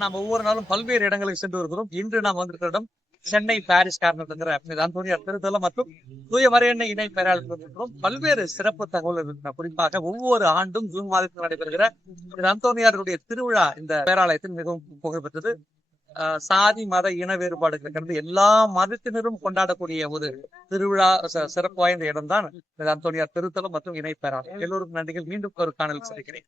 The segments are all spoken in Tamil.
நாம் ஒவ்வொரு நாளும் பல்வேறு இடங்களுக்கு சென்று வருகிறோம். இன்று நாம் வந்திருக்கிற இடம் சென்னை பாரிஸ் கார்னர் அந்தோனியார் திருத்தலம் மற்றும் தூய மறையெண்ணை இணை பேராளர் பல்வேறு சிறப்பு தகவல் இருக்கின்றன. குறிப்பாக ஒவ்வொரு ஆண்டும் ஜூன் மாதத்தில் நடைபெறுகிற அந்தோனியாருடைய திருவிழா இந்த பேராலயத்தில் மிகவும் புகழ்பெற்றது. சாதி மத இன வேறுபாடுகள் கடந்து எல்லா மதத்தினரும் கொண்டாடக்கூடிய ஒரு திருவிழா சிறப்பு வாய்ந்த இடம்தான் அந்தோனியார் திருத்தலம் மற்றும் இணை பேராலயம். எல்லோருக்கும் நன்றிகள். மீண்டும் ஒரு காணொலி சந்திக்கிறேன்.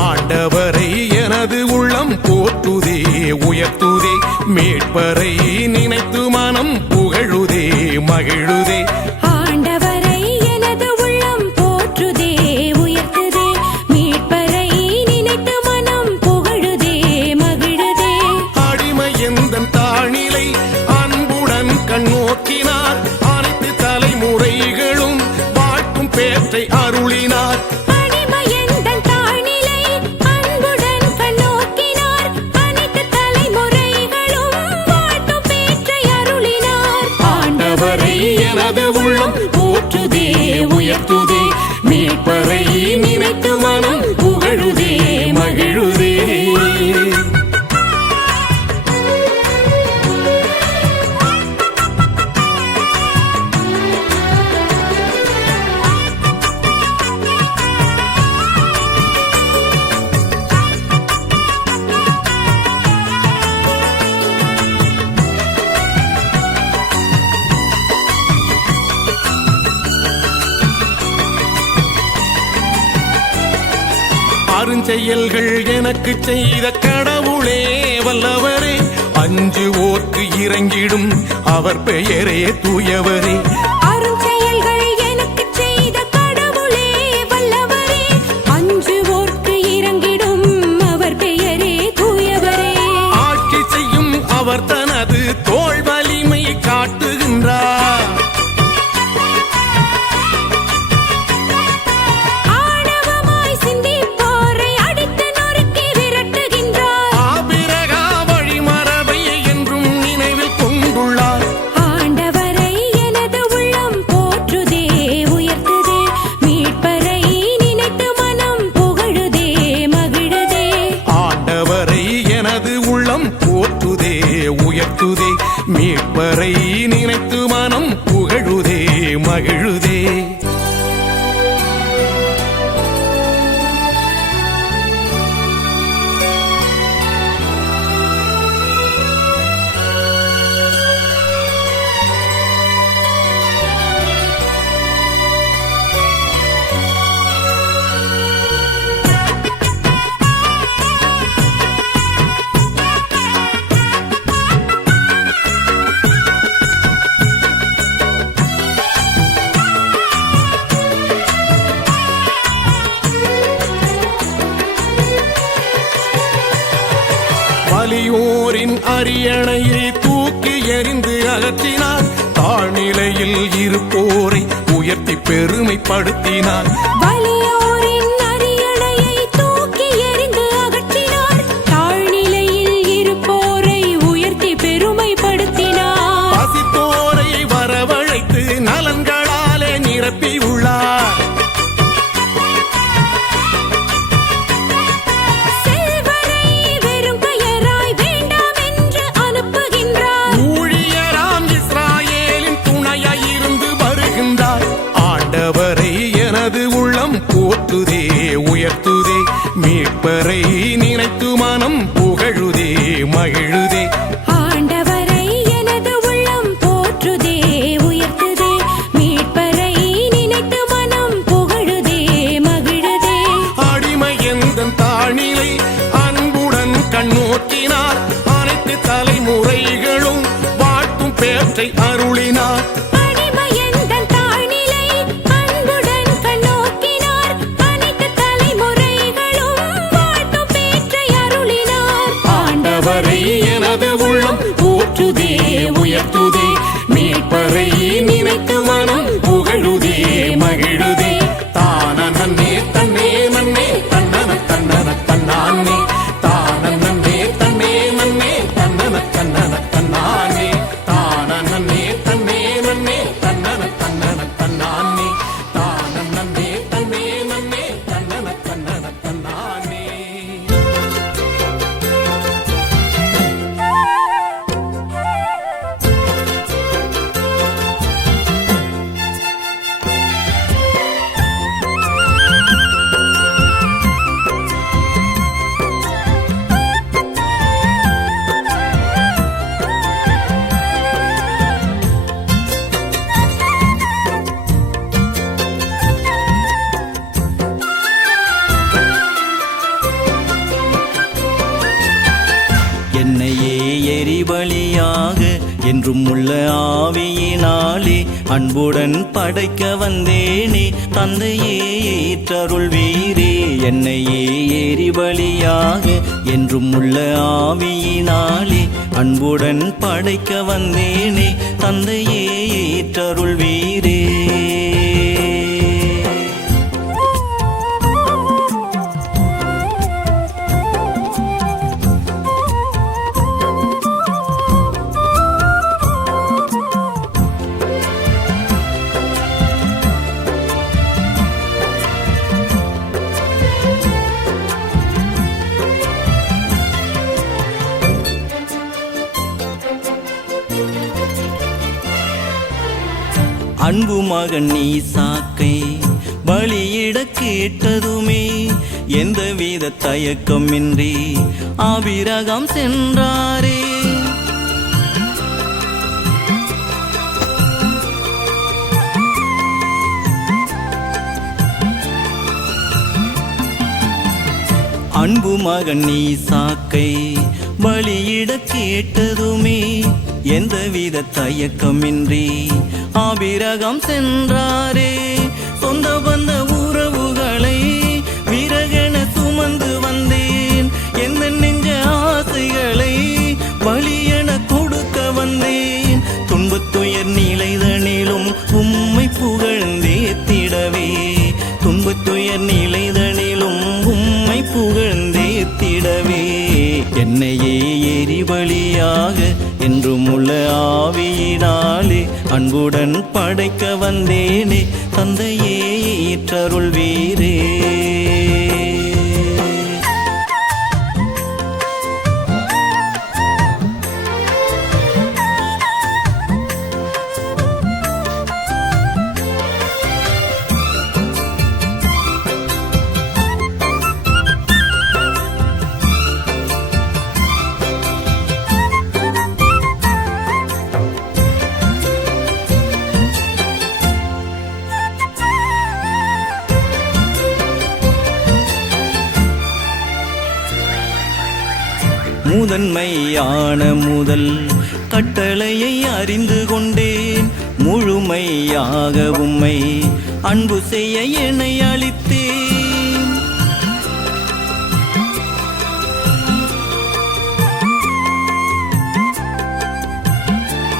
ஆண்டவரை எனது உள்ளம் போற்றுதே உயர்த்துதே, மீட்பரை நினைத்து மனம் புகழுதே மகிழுதே. ஆண்டவரை எனது உள்ளம் போற்றுதே உயர்த்துதே, மீட்பரை நினைத்து மனம் புகழுதே மகிழுதே. அடிமை எந்தன் தாழ்நிலை அன்புடன் கண்ணோக்கினார், அனைத்து தலைமுறைகளும் வாழ்க்கும் பேற்றை அருளினார். எனது உள்ளம் போற்றுதே உயர்த்துதே, மீட்பரை நினைத்து மனம் புகழுதே மகிழுதே. அருஞ்செயல்கள் எனக்கு செய்த கடவுளே வல்லவரே, அஞ்சுவோர்க்கு இறங்கிடும் அவர் பெயரே தூயவரே. அருஞ்செயல்கள் எனக்கு செய்த கடவுளே வல்லவரே, அஞ்சுவோர்க்கு இறங்கிடும் அவர் பெயரே தூயவரே. ஆட்சி செய்யும் அவர் தனது தோள் வலிமை காட்டுகின்றார். போற்றுதே உயர்த்துதே, மீட்பரை நினைத்து மனம் புகழுதே மகிழுதே. வலியோரின் அரியணையை தூக்கி எறிந்து அகற்றினார், தாழ்நிலையில் இருப்போரை உயர்த்தி பெருமைப்படுத்தினார். வலியோரின் அரியணையை தூக்கி எறிந்து அகற்றினார், தாழ்நிலையில் இருப்போரை உயர்த்தி பெருமைப்படுத்தினார். பசித்தோரை வரவழைத்து நலன்களாலே நிரப்பி உள்ளார். ஆண்டவரை எனது உள்ளம் போற்றுதே உயர்த்துதே, மீட்பரை நினைத்து மனம் புகழுதே மகிழுதே. ஆண்டவரை எனது உள்ளம் போற்றுதே உயர்த்துதே, மீட்பரை நினைத்து மனம் புகழுதே மகிழுதே. அடிமை தோன்றினார் அனைத்து தலைமுறைகளும் வாழ்த்தும் பேற்றை அருளினார் அடிமையந்தன் தாழ்நிலை அன்புடன் கண்ணோக்கினார் அனைத்து தலைமுறைகளும் வாழ்த்தும் பேற்றை அருளினார் ஆண்டவரை எனது உள்ளம் போற்றுதே உயர்த்துதே மீட்பரை நினைத்து மனம் புகழுதே மகிழுதே தான நன்னே தன்னே நன்னே தன்னன தன்னன தன்னானே தான நன்னே தன்னே நன்னே தன்னன தன்னன தன்னானே தான நன்னே தன்னே நன்னே தன்னன தன்னன தன்னானே தான நன்னே தன்னே நன்னே தன்னன தன்னன தன்னானே. என்னையே எரிபலியாக என்றும் உள்ள ஆவியினாலே அன்புடன் படைக்க வந்தேனே தந்தையே ஏற்றருள் வீரே என்னையே எரிபலியாக என்றும் உள்ள ஆவியினாலே அன்புடன் படைக்க வந்தேனே தந்தையே ஏற்றருள் வீரே. அன்பு மகன் ஈசாக்கை பலியிட கேட்டதுமே எந்தவித தயக்கமின்றி ஆபிரகாம் சென்றாரே. அன்பு மகன் ஈசாக்கை பலியிட கேட்டதுமே எந்தவித தயக்கமின்றி ஆபிரகாம் சென்றாரே. சொந்த பந்த உறவுகளை விறகென சுமந்து வந்தேன் எந்த நெஞ்ச ஆசைகளை பலியென கொடுக்க வந்தேன் துன்பத்துயர் நிலைதனிலும் உம்மை புகழ்ந்தேத்திடவே துன்பத்துயர் நிலைதனிலும் உம்மை புகழ்ந்தேத்திடவே என்னையே எரிபலியாக என்றும் உள்ள ஆவியினாலே அன்புடன் படைக்க வந்தேனே தந்தையே ஏற்றருள் வீரே. முதன்மையான முதல் கட்டளையை அறிந்து கொண்டேன் முழுமையாக உம்மை அன்பு செய்ய என்னை அளித்தேன்